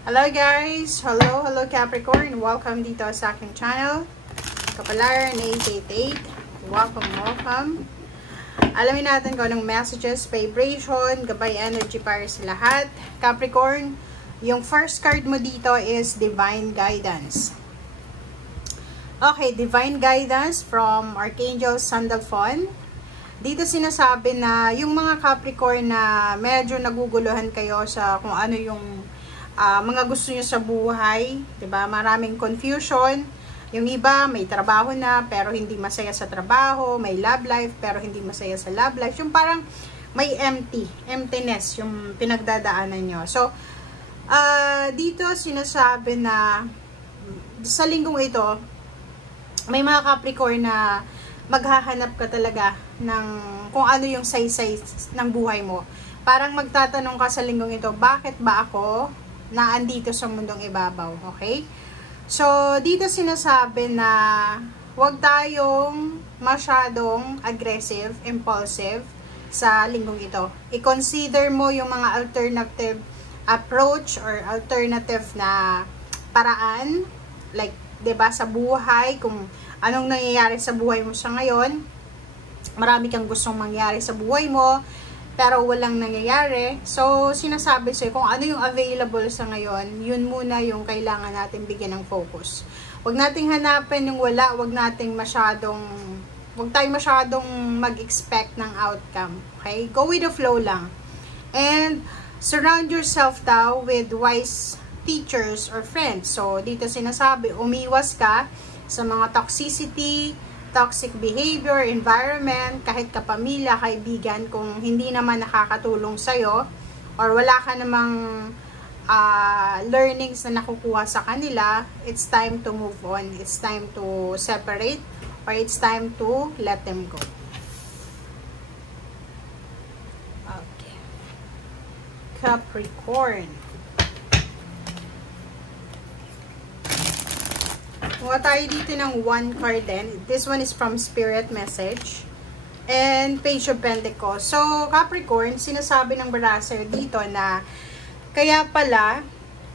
Hello guys! Hello Capricorn! Welcome dito sa aking channel. Kapalaran 888. Welcome. Alamin natin kung anong messages, vibration, gabay energy para sa lahat. Capricorn, yung first card mo dito is Divine Guidance. Okay, Divine Guidance from Archangel Sandalphon. Dito sinasabi na yung mga Capricorn na medyo naguguluhan kayo sa kung ano yung mga gusto nyo sa buhay, 'di ba? Maraming confusion. Yung iba may trabaho na pero hindi masaya sa trabaho, may love life pero hindi masaya sa love life. Yung parang may emptiness yung pinagdadaanan nyo. So, dito sinasabi na sa linggong ito, may mga Capricorn na maghahanap ka talaga ng kung ano yung saysay ng buhay mo. Parang magtatanong ka sa linggong ito, bakit ba ako naandito sa mundong ibabaw? Okay? So, dito sinasabi na huwag tayong masyadong aggressive, impulsive sa linggong ito. I-consider mo yung mga alternative approach or alternative na paraan, like, 'di ba, sa buhay, kung anong nangyayari sa buhay mo sa ngayon. Marami kang gustong mangyari sa buhay mo, pero walang nangyayari. So, sinasabi sa'yo kung ano yung available sa ngayon, yun muna yung kailangan natin bigyan ng focus. Huwag nating hanapin yung wala, huwag tayong masyadong mag-expect ng outcome. Okay? Go with the flow lang. And, surround yourself daw with wise teachers or friends. So, dito sinasabi, umiwas ka sa mga toxicity, toxic behavior, environment, kahit kapamilya, kaibigan, kung hindi naman nakakatulong sa'yo, or wala ka namang learnings na nakukuha sa kanila, it's time to move on. It's time to separate, or it's time to let them go. Okay. Capricorn. Kuha tayo dito ng one card din. This one is from Spirit Message. And Page of Pentacles. So, Capricorn, sinasabi ng Baraser dito na kaya pala,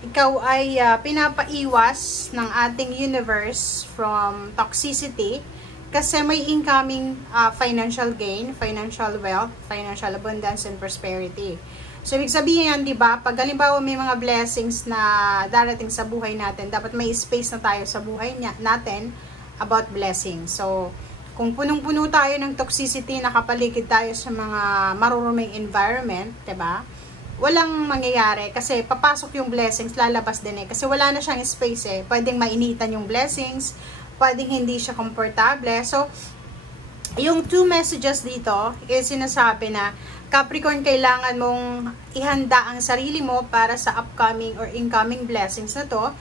ikaw ay pinapaiwas ng ating universe from toxicity kasi may incoming financial gain, financial wealth, financial abundance, and prosperity. So, ibig sabihin yan, di ba? Pag halimbawa may mga blessings na darating sa buhay natin, dapat may space na tayo sa buhay natin about blessings. So, kung punong-puno tayo ng toxicity, nakapaligid tayo sa mga maruruming environment, di ba? Walang mangyayari kasi papasok yung blessings, lalabas din eh. Kasi wala na siyang space eh. Pwedeng mainitan yung blessings, pwedeng hindi siya komportable. So, yung two messages dito is sinasabi na Capricorn, kailangan mong ihanda ang sarili mo para sa upcoming or incoming blessings na to.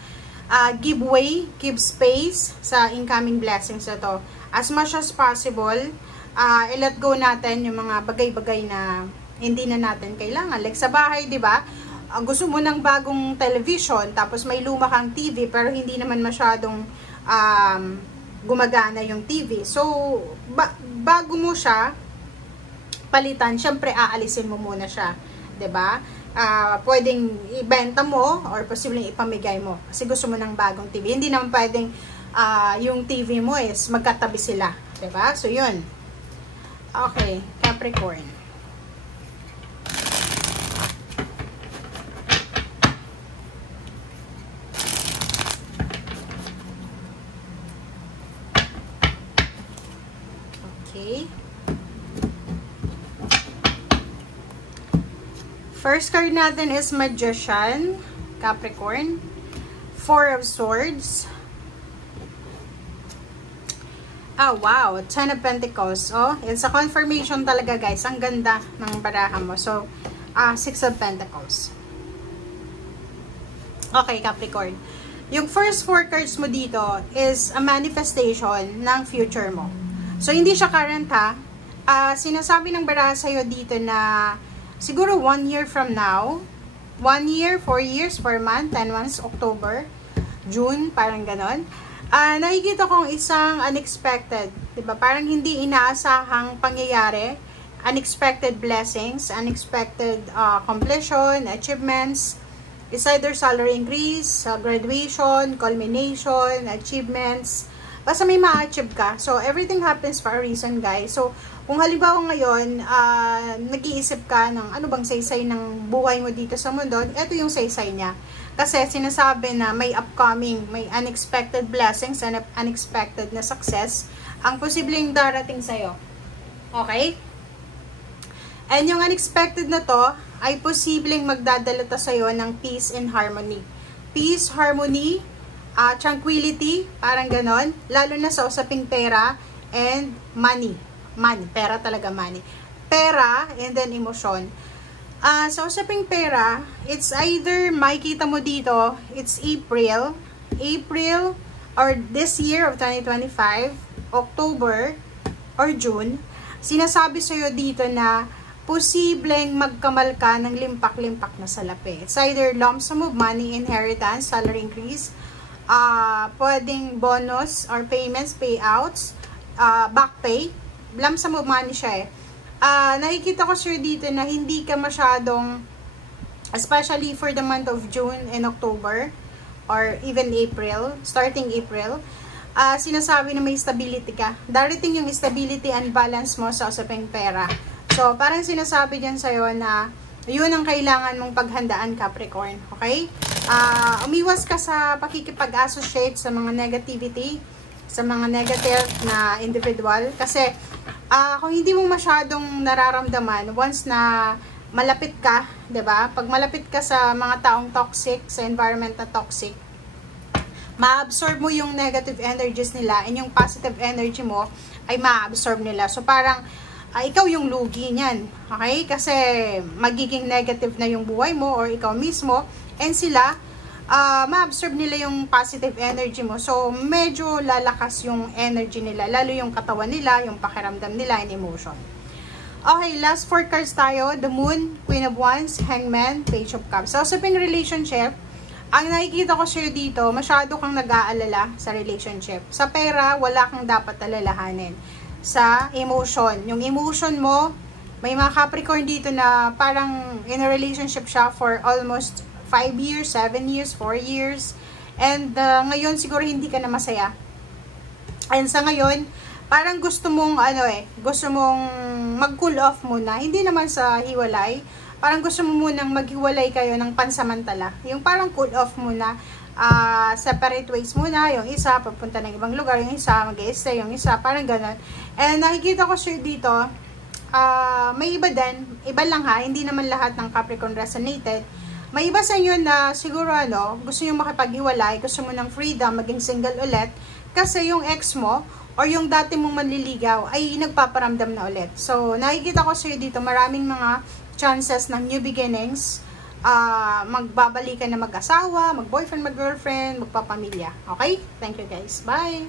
Give way, give space sa incoming blessings na to. As much as possible, i-let go natin yung mga bagay-bagay na hindi na natin kailangan. Like sa bahay, di ba? Gusto mo ng bagong television, tapos may luma kang TV, pero hindi naman masyadong gumagana yung TV. So, bago mo siya palitan, syempre aalisin mo muna siya, 'di ba? Pwedeng ibenta mo or posibleng ipamigay mo kasi gusto mo ng bagong TV. Hindi naman pwedeng yung TV mo is magkatabi sila, 'di ba? So 'yun. Okay, Capricorn. Okay. First card natin is Magician, Capricorn. Four of Swords. Wow. Ten of Pentacles. Oh, it's a confirmation talaga, guys. Ang ganda ng baraha mo. So, Six of Pentacles. Okay, Capricorn. Yung first four cards mo dito is a manifestation ng future mo. So, hindi siya current, ha. Sinasabi ng baraha sa'yo dito na siguro 1 year from now, 1 year, 4 years, 4 months, 10 months, October, June, parang ganon. Nakikita kong isang unexpected, diba? Parang hindi inaasahang pangyayari, unexpected blessings, unexpected completion, achievements, It's either salary increase, graduation, culmination, achievements. Basta may ma-achieve ka. So, everything happens for a reason, guys. So, kung halimbawa ngayon, nag-iisip ka ng ano bang saysay ng buhay mo dito sa mundo, ito yung saysay niya. Kasi sinasabi na may upcoming, may unexpected blessings and unexpected na success ang posibleng darating sa'yo. Okay? And yung unexpected na to, ay posibleng magdadala to sa'yo ng peace and harmony. Peace, harmony, tranquility, parang ganon. Lalo na sa usaping pera and money. Money, pera talaga money. Pera and then emosyon. Sa usaping pera, it's either makikita mo dito, it's April or this year of 2025, October or June, sinasabi sa'yo dito na posibleng magkamal ka ng limpak-limpak na salapi. It's either lump sum of money, inheritance, salary increase, pwedeng bonus or payments, payouts, back pay, lump sum of money siya eh. Nakikita ko sir dito na hindi ka masyadong, especially for the month of June and October, or even April, starting April, sinasabi na may stability ka. Darating yung stability and balance mo sa usaping pera. So, parang sinasabi dyan sa'yo na yun ang kailangan mong paghandaan, Capricorn. Okay? Umiwas ka sa pakikipag-associate sa mga negativity, sa mga negative na individual. Kasi, kung hindi mo masyadong nararamdaman, once na malapit ka, 'di ba? Pag malapit ka sa mga taong toxic, sa environment na toxic, ma-absorb mo yung negative energies nila and yung positive energy mo ay ma-absorb nila. So parang ikaw yung lugi niyan. Okay? Kasi magiging negative na yung buhay mo or ikaw mismo and sila ma-absorb nila yung positive energy mo. So medyo lalakas yung energy nila, lalo yung katawan nila, yung pakiramdam nila and emotion. Okay, last 4 cards tayo. The Moon, Queen of Wands, Hangman, Page of Cups. So, sa relationship, ang nakikita ko sa'yo dito, masyado kang nag-aalala sa relationship. Sa pera, wala kang dapat alalahanin. Sa emotion, yung emotion mo, may mga Capricorn dito na parang in a relationship siya for almost 5 years, 7 years, 4 years. And ngayon, siguro hindi ka na masaya. And sa ngayon, parang gusto mong gusto mong mag-cool off muna. Hindi naman sa hiwalay. Parang gusto mo munang maghiwalay kayo ng pansamantala. Yung parang cool off muna. Separate ways muna. Yung isa, papunta ng ibang lugar. Yung isa, mag-i-stay. Yung isa, parang ganon. And nakikita ko siya dito, may iba din. Iba lang ha. Hindi naman lahat ng Capricorn resonated. May iba sa inyo na siguro gusto nyo makipaghiwalay. Gusto mo ng freedom, maging single ulit. Kasi yung ex mo, or yung dati mong manliligaw ay nagpaparamdam na ulit. So, nakikita ko sa'yo dito, maraming mga chances ng new beginnings, magbabalikan na mag-asawa, mag-boyfriend, mag-girlfriend, magpapamilya. Okay? Thank you guys. Bye!